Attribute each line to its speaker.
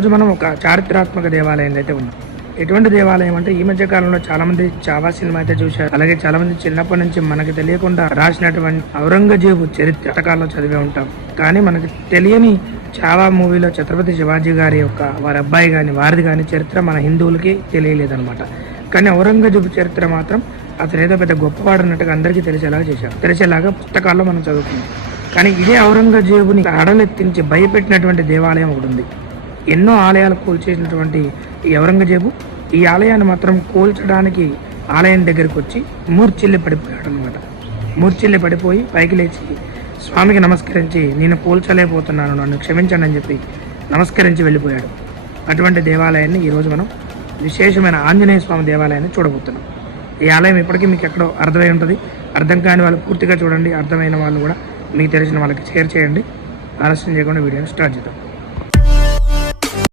Speaker 1: ఈరోజు మనం ఒక చారిత్రాత్మక దేవాలయం అయితే ఉన్నాం. ఎటువంటి దేవాలయం అంటే ఈ మధ్య కాలంలో చాలా మంది చావా సినిమా అయితే చూశారు. అలాగే చాలా మంది చిన్నప్పటి నుంచి మనకి తెలియకుండా రాసినటువంటి ఔరంగజేబు చరిత్ర పుస్తకాల్లో చదివే ఉంటాం. కానీ మనకి తెలియని చావా మూవీలో ఛత్రపతి శివాజీ గారి యొక్క వారి అబ్బాయి కానీ వారిది కానీ చరిత్ర మన హిందువులకి తెలియలేదన్నమాట. కానీ ఔరంగజేబు చరిత్ర మాత్రం అతను ఏదో పెద్ద గొప్పవాడు అన్నట్టుగా అందరికీ తెలిసేలాగా చేశారు. తెలిసేలాగా పుస్తకాల్లో మనం చదువుకున్నాం. కానీ ఇదే ఔరంగజేబుని అడలెత్తించి భయపెట్టినటువంటి దేవాలయం ఒకటి ఉంది. ఎన్నో ఆలయాలు కూల్చేసినటువంటి ఔరంగజేబు. ఈ ఆలయాన్ని మాత్రం కూల్చడానికి ఆలయం దగ్గరికి వచ్చి మూర్చిల్లి పడిపోయాడు అనమాట మూర్చిల్లి పడిపోయి పైకి లేచి స్వామికి నమస్కరించి నేను కూల్చలేకపోతున్నాను నన్ను క్షమించండి అని చెప్పి నమస్కరించి వెళ్ళిపోయాడు. అటువంటి దేవాలయాన్ని ఈరోజు మనం విశేషమైన ఆంజనేయ స్వామి దేవాలయాన్ని చూడబోతున్నాం. ఈ ఆలయం ఇప్పటికీ మీకు ఎక్కడో అర్థమై ఉంటుంది. అర్థం కాని వాళ్ళు పూర్తిగా చూడండి. అర్థమైన వాళ్ళు కూడా మీకు తెలిసిన వాళ్ళకి షేర్ చేయండి. ఆలస్యం చేయకుండా వీడియోని స్టార్ట్ చేద్దాం.